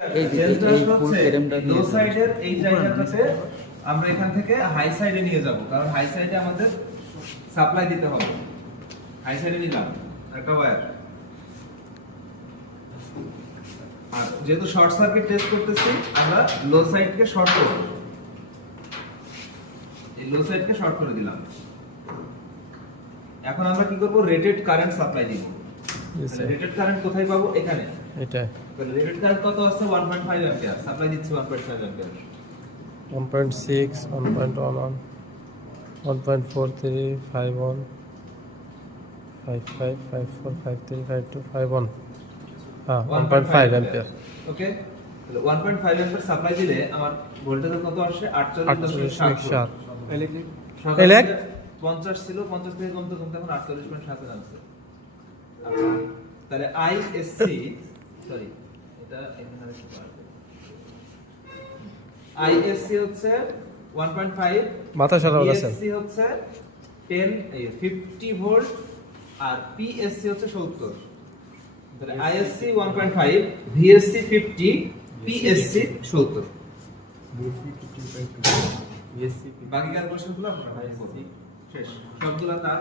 এই যে এই ফুল ফ্রেমটা লো সাইডের এই জায়গাটাতে আমরা এখান থেকে হাই সাইডে নিয়ে যাব, কারণ হাই সাইডে আমাদের সাপ্লাই দিতে হবে। হাই সাইডে নিলাম একটা ওয়্যার, আর যেহেতু শর্ট সার্কিট টেস্ট করতেছি আমরা লো সাইডকে শর্ট করব। এই লো সাইডকে শর্ট করে দিলাম। এখন আমরা কি করব, রেটেড কারেন্ট সাপ্লাই দিব। রেটেড কারেন্ট কোথায় পাবো? এখানে। এটা রেটেড কারেন্ট কত আছে? 1.5 অ্যাম্পিয়ার সাপ্লাই দিচ্ছি। 1.5 অ্যাম্পিয়ার 1.6 1.11 1.43 51 55 54 53 52 51 হ্যাঁ 1.5 অ্যাম্পিয়ার। ওকে, তাহলে 1.5 অ্যাম্পিয়ার সাপ্লাই দিলে আমার ভোল্টেজ কত আসে? 48.7। ইলেক 50 ছিল, 50 থেকে কমতে কমতে এখন 48.7 এ আছে। তাহলে আইএসসি, সরি এটা এখানে আরেকটু বাড়বে। আইএসসি হচ্ছে 1.5, মাথা সারা আছে। পিএসসি হচ্ছে 50 ভোল্ট, আর পিএসসি হচ্ছে 70। তাহলে আইএসসি 1.5, ভিএসসি 50, পিএসসি 70। বাকি ক্যালকুলেশনগুলো আপনারা শেষ সবগুলো তার